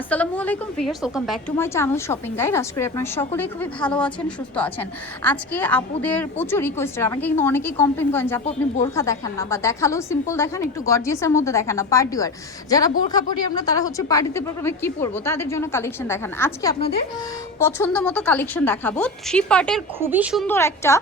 আসসালামু আলাইকুম viewers welcome back to my channel shopping guide. আজকে আপনারা সকলেই খুবই ভালো আছেন সুস্থ আছেন। আজকে আপুদের প্রচুর রিকোয়েস্ট আমাকে কিন্তু অনেকেই কমপ্লেন করেন যে আপু আপনি বোরখা দেখান না বা দেখালেও সিম্পল দেখান একটু গর্জিয়াসের মধ্যে দেখান না পার্টি ওয়ার যারা বোরখা পরি আমরা তারা হচ্ছে পার্টিতে প্রোগ্রামে কি পরবো তাদের জন্য কালেকশন দেখান। আজকে আপনাদের পছন্দ মতো কালেকশন দেখাবো। থ্রি পার্টের খুবই সুন্দর একটা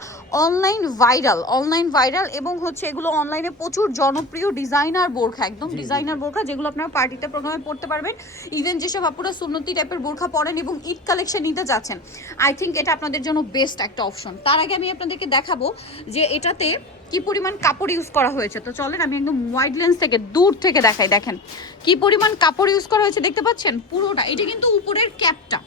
অনলাইন ভাইরাল অনলাইন ভাইরাল এবং হচ্ছে এগুলো অনলাইনে প্রচুর জনপ্রিয় ডিজাইনার বোরখা একদম ডিজাইনার বোরখা যেগুলো আপনারা পার্টিতে প্রোগ্রামে পড়তে পারবেন। ইভেন যেসব আপুরা সুন্নতি টাইপের বোরখা পরেন এবং ঈদ কালেকশন নিতে যাচ্ছেন আই থিঙ্ক এটা আপনাদের জন্য বেস্ট একটা অপশন তার আগে আমি আপনাদেরকে দেখাবো যে এটাতে কি পরিমাণ কাপড় ইউজ করা হয়েছে। তো চলেন আমি একদম ওয়াইড লেন্স থেকে দূর থেকে দেখাই, দেখেন। কি পরিমাণ কাপড় ইউজ করা হয়েছে দেখতে পাচ্ছেন? পুরোটা, এটা কিন্তু উপরের ক্যাপটা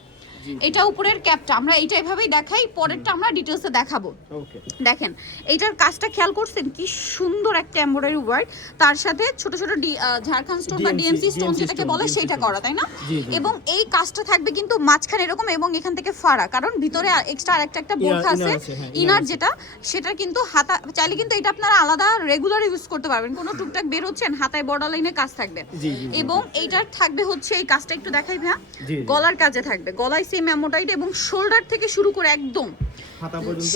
এটা উপরের ক্যাপটা আমরা এইটা এভাবেই দেখাই পরেরটা আমরা ডিটেলসে দেখাবো। ওকে। দেখেন এইটার কাজটা খেয়াল করছেন কি সুন্দর একটা এমব্রয়ডারি ওয়ার্ক তার সাথে ছোট ছোট ডি- আহ, ঝাড়খণ্ড স্টোন বা ডিএমসি স্টোন যেটাকে বলে সেটা করা তাই না। এবং এই কাজটা থাকবে কিন্তু মাঝখানে এরকম এবং এখান থেকে ফাড়া কারণ ভিতরে এক্সট্রা আরেকটা একটা বোরখা আছে আছে, হ্যাঁ, ইনার যেটা সেটা কিন্তু হাতা চাইলে কিন্তু এটা আপনারা আলাদা রেগুলার ইউজ করতে পারবেন কোনো টুকটাক বের হচ্ছেন হাতায় বর্ডার লাইনে কাজ থাকবে। এবং এইটার থাকবে হচ্ছে এই কাজটা একটু দেখাই ভাইয়া। গলার কাজে থাকবে গলায় সেম অ্যামোটাইড এবং শোল্ডার থেকে শুরু করে একদম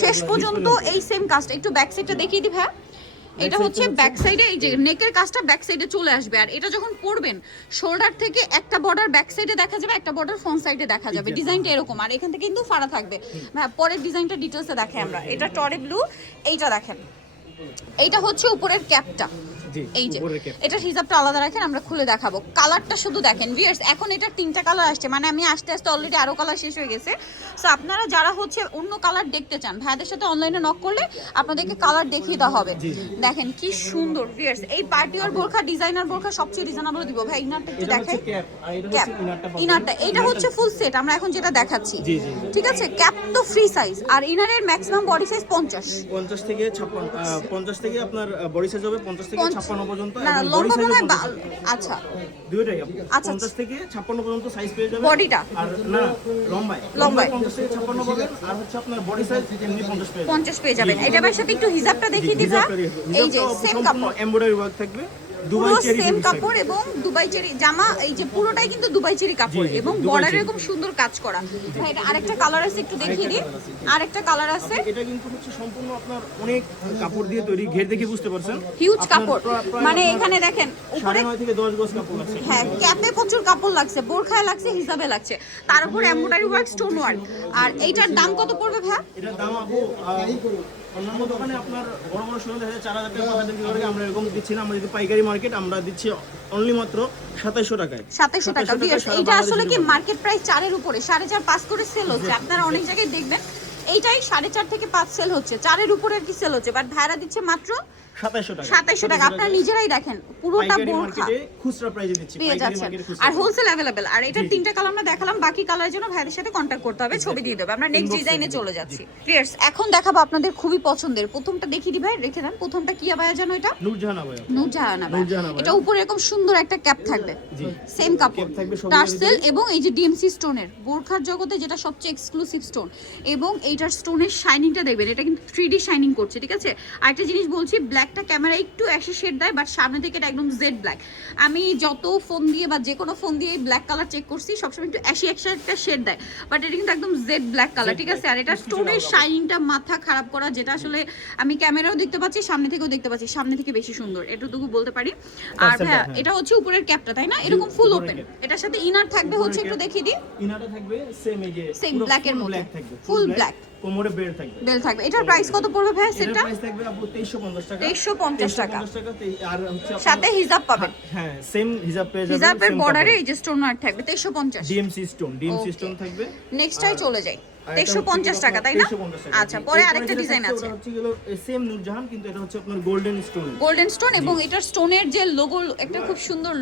শেষ পর্যন্ত এই সেম কাজটা। একটু ব্যাক সাইডটা দেখিয়ে দিই ভাইয়া। এটা হচ্ছে ব্যাক সাইডে এই যে নেকের কাজটা ব্যাক সাইডে চলে আসবে। আর এটা যখন পরবেন শোল্ডার থেকে একটা বর্ডার ব্যাক সাইডে দেখা যাবে একটা বর্ডার ফ্রন্ট সাইডে দেখা যাবে। ডিজাইনটা এরকম। আর এখান থেকে কিন্তু ফাড়া থাকবে। হ্যাঁ পরের ডিজাইনটা ডিটেলসে দেখাই আমরা। এটা টরে ব্লু এইটা দেখেন। এইটা হচ্ছে উপরের ক্যাপটা এই যে এটার হিসাবটা আলাদা রাখেন আমরা খুলে দেখাবো। কালারটা শুধু দেখেন ভিয়ার্স এখন এটার তিনটা কালার আসছে। মানে আমি আস্তে আস্তে অলরেডি আরও কালার শেষ হয়ে গেছে। সো আপনারা যারা হচ্ছে অন্য কালার দেখতে চান ভাইয়াদের সাথে অনলাইনে নক করলে আপনাদেরকে কালার দেখিয়ে দেওয়া হবে। দেখেন কি সুন্দর ভিয়ার্স এই পার্টি ওর বোরখা ডিজাইনার বোরখা সবচেয়ে রিজনেবল দিব। ভাই ইনারটা একটু দেখাই ক্যাপ আর এটা হচ্ছে ইনারটা এইটা হচ্ছে ফুল সেট আমরা এখন যেটা দেখাচ্ছি। ঠিক আছে? ক্যাপ তো ফ্রি সাইজ আর ইনারের ম্যাক্সিমাম বডি সাইজ পঞ্চাশ। 50 থেকে 56 50 থেকে আপনার বডি সাইজ হবে 50 থেকে 56 পর্যন্ত না লম্বা মনে হয় আচ্ছা। দুইটাই আচ্ছা, 50 থেকে 56 পর্যন্ত সাইজ পেয়ে যাবেন। বডিটা? আর না লম্বায়। লম্বায়। 50 থেকে 56 পাবেন আর হচ্ছে আপনার বডি সাইজ এমনি 50 পেয়ে যাবেন। পঞ্চাশ পেয়ে যাবেন। এটা ভাই সাথে একটু হিসাবটা দেখিয়ে দিবা। এই যে সেম কাপড় এমব্রয়ডারি ওয়ার্ক থাকবে। পুরো সেম কাপড় এবং দুবাই চেরি জামা এই যে পুরোটাই কিন্তু দুবাই চেরি কাপড় এবং বর্ডারে। এরকম সুন্দর কাজ করা। এটা আরেকটা কালার আছে একটু দেখিয়ে দিই। আরেকটা কালার আছে। এটা কিন্তু হচ্ছে সম্পূর্ণ আপনার অনেক কাপড় দিয়ে তৈরি ঘের দেখে বুঝতে পারছেন? হিউজ কাপড়। মানে এখানে দেখেন উপরে থেকে দশ গজ কাপড় আছে। হ্যাঁ ক্যাপে প্রচুর কাপড় লাগছে বোরখায় লাগছে হিসাবে লাগছে। তার উপর এমব্রয়ডারি ওয়ার্ক স্টোন ওয়ার্ক আর এইটার দাম কত পড়বে ভাই? এটার দাম আপু আহ, অন্যান্য দোকানে আপনার বড় বড় দেখা যায় চার হাজার টাকা পাঁচ হাজার টাকা আমরা এরকম দিচ্ছি না। আমরা যদি পাইকারি মার্কেট আমরা দিচ্ছি অনলি মাত্র সাতাইশশো টাকায়। সাতাইশশো টাকা। 2700 বিয়ার্স সারা এইটা আসলে কি মার্কেট প্রাইস চারের উপরে? সাড়ে চার পাঁচ করে সেল হচ্ছে। আপনারা অনেক জায়গায় দেখবেন এইটাই সাড়ে চার থেকে পাঁচ সেল হচ্ছে। চারের উপরে কি সেল হচ্ছে বাট ভাড়া দিচ্ছে মাত্র সাতাইশশো টাকা। আপনারা নিজেরাই দেখেন পুরোটা বোরখা। পেয়ে যাচ্ছেন। আর হোলসেল অ্যাভেলেবেল আর এটার তিনটা কালার আমরা দেখালাম বাকি কালারের জন্য ভাইদের সাথে কন্ট্যাক্ট করতে হবে ছবি দিয়ে দেবে। আমরা নেক্সট ডিজাইনে চলে যাচ্ছি। ফিয়ার্স এখন দেখাবো আপনাদের খুবই পছন্দের। প্রথমটা ভাই রেখে দেন। প্রথমটা কি আবায়া জানো এটা? নূরজাহান আবায়া। উপরে এরকম সুন্দর একটা ক্যাপ থাকবে। সেম কাপড় টার্সেল এবং এই যে ডিএমসি স্টোনের বোরখার জগতে যেটা সবচেয়ে এক্সক্লুসিভ স্টোন এবং এইটার স্টোনের শাইনিংটা দেখবেন এটা কিন্তু থ্রি শাইনিং করছে ঠিক আছে? আরেকটা জিনিস বলছি ব্ল্যাকটা ক্যামেরা একটু অ্যাশে শেড দেয় বাট সামনে থেকে এটা একদম জেড ব্ল্যাক আমি যত ফোন দিয়ে বা যে কোনো ফোন দিয়ে ব্ল্যাক কালার চেক করছি সবসময় একটু অ্যাশি একটা শেড দেয় বাট এটা কিন্তু একদম জেড ব্ল্যাক কালার ঠিক আছে? আর এটা স্টোনের শাইনিংটা মাথা খারাপ করা যেটা আসলে আমি ক্যামেরাও দেখতে পাচ্ছি সামনে থেকেও দেখতে পাচ্ছি সামনে থেকে বেশি সুন্দর এটুকু বলতে পারি। আর ভাইয়া হ্যাঁ। এটা হচ্ছে উপরের ক্যাপটা তাই না? এরকম ফুল ওপেন এটার সাথে ইনার থাকবে হচ্ছে একটু দেখিয়ে দিই। ইনারটা থাকবে সেম এই যে পুরো black এর মধ্যে। Full black। কোমরে বেল্ট থাকবে। বেল থাকবে। এটার প্রাইস কত পড়বে ভাই সেটটা প্রাইস থাকবে আপু 2350 টাকা। 2350 টাকা। 2350 টাকা। আর হচ্ছে সাথে হিজাব পাবেন। হ্যাঁ সেম হিজাব পেয়ে যাবেন হিজাবের বর্ডারে এই যে স্টোন ওয়ার্ক থাকবে 2350 ডিএমসি স্টোন ডিএমসি. স্টোন থাকবে। নেক্সট টাই চলে যাই। আর এটা তেইশশো হচ্ছে পঞ্চাশ গিয়ে টাকা তাই না? আচ্ছা পরে আরেকটা ডিজাইন আছে। হচ্ছে সেম নূরজাহান কিন্তু এটা হচ্ছে আপনার গোল্ডেন স্টোন গোল্ডেন স্টোন এবং এটার স্টোনের যে লোগো একটা খুব সুন্দর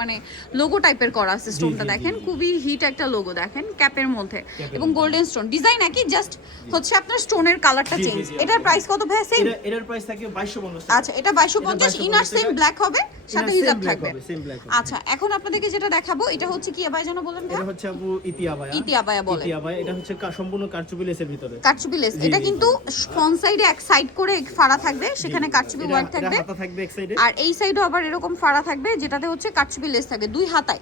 মানে লোগো টাইপের করা আছে স্টোনটা দেখেন। খুবই হিট একটা লোগো দেখেন ক্যাপের মধ্যে। এবং গোল্ডেন স্টোন ডিজাইন একই জাস্ট হচ্ছে আপনার স্টোনের কালারটা চেঞ্জ এটার প্রাইস কত ভাই সেম এটার প্রাইস থাকবে 2250 আচ্ছা এটা বাইশশো পঞ্চাশ ইনার সেম ব্ল্যাক হবে সাথে হিজাব থাকবে। আচ্ছা এখন আপনাদেরকে যেটা দেখাবো এটা হচ্ছে কি আবাই যেন বলেন ভাই এটা হচ্ছে আপু ইতিয়া ভাইয়া। ইতিয়া বায়া বলে ইতিয়া ভাই এটা হচ্ছে সম্পূর্ণ কারচুপি লেসের ভিতরে। কারচুপি লেস। এটা কিন্তু ফ্রন্ট সাইডে এক সাইড করে ফাড়া থাকবে সেখানে কারচুপি ওয়ার্ক থাকবে। থাকবে এক সাইডে আর এই সাইডও আবার এরকম ফাড়া থাকবে যেটাতে হচ্ছে কারচুপি লেস থাকবে দুই হাতায়।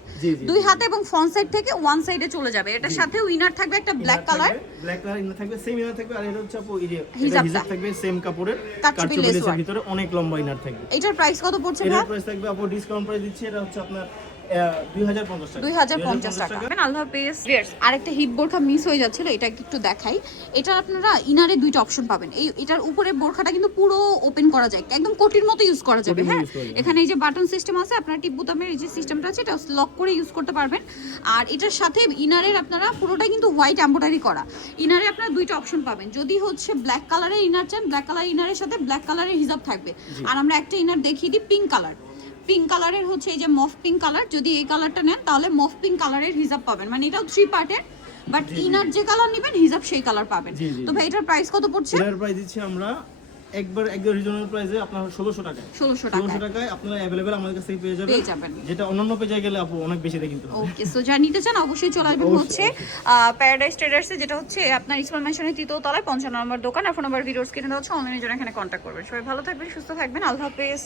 দুই হাতে এবং ফ্রন্ট সাইড থেকে ওয়ান সাইডে চলে যাবে। এটার সাথে উইনার থাকবে একটা black colour black colour inner থাকবে সেম ইনার থাকবে আর এটা হচ্ছে আপু এই যে হিজাব থাকবে সেম কাপড়ের কারচুপি লেসের ভিতরে অনেক লম্বা ইনার থাকবে। এটার প্রাইস কত পড়ছে ভাই? এটার প্রাইস থাকবে আপু ডিসকাউন্ট প্রাইস দিচ্ছি এটা হচ্ছে আপনার আরেকটা হিপ বোরখা মিস হয়ে যাচ্ছিল এটা একটু দেখাই। এটা আপনারা ইনারে দুইটা অপশন পাবেন। এই এটার উপরে বোরখাটা কিন্তু পুরো ওপেন করা যায়। একদম কোটির মতো ইউজ করা যাবে হ্যাঁ। এখানে এই যে বাটন সিস্টেম আছে আপনার টিপ বোতামের এই যে সিস্টেমটা আছে এটা লক করে ইউজ করতে পারবেন। আর এটার সাথে ইনারের আপনারা পুরোটাই কিন্তু হোয়াইট এম্ব্রয়ডারি করা। ইনারে আপনারা দুইটা অপশন পাবেন। যদি হচ্ছে ব্ল্যাক কালারের ইনার চান ব্ল্যাক কালার ইনারের সাথে ব্ল্যাক কালারের হিজাব থাকবে। আর আমরা একটা ইনার দেখিয়ে দিই পিঙ্ক কালার পিঙ্ক কালারের হচ্ছে এই যে মফ পিঙ্ক কালার যদি এই কালারটা নেন তাহলে মফ পিঙ্ক কালারের হিজাব পাবেন। মানে এটাও থ্রি পার্টের বাট ইনার যে কালার নেবেন হিজাব সেই কালার পাবেন। তো ভাই এটার প্রাইস কত পড়ছে? এটার প্রাইস দিচ্ছি আমরা একবার একদম রিজনেবল প্রাইসে আপনার ষোলোশো টাকায়। ষোলোশো ষোলোশো টাকা টাকায় আপনারা অ্যাভেলেবেল আমাদের কাছ পেয়ে যাবেন। পেয়ে যাবেন। যেটা অন্যান্য পেজে গেলে আপু অনেক বেশি দিয়ে কিনতে ওকে সো যারা নিতে চান অবশ্যই চলে আসবেন হচ্ছে প্যারাডাইস ট্রেডার্সে যেটা হচ্ছে আপনার ইসমাল মেশনের তৃতীয় তলায় পঞ্চান্ন নম্বর দোকান। আর ফোন নাম্বার ভিডিওস কিনে দেওয়া হচ্ছে অনলাইনের জন্য এখানে কন্ট্যাক্ট করবেন। সবাই ভালো থাকবেন সুস্থ থাকবেন। আল্লাহ হাফেজ।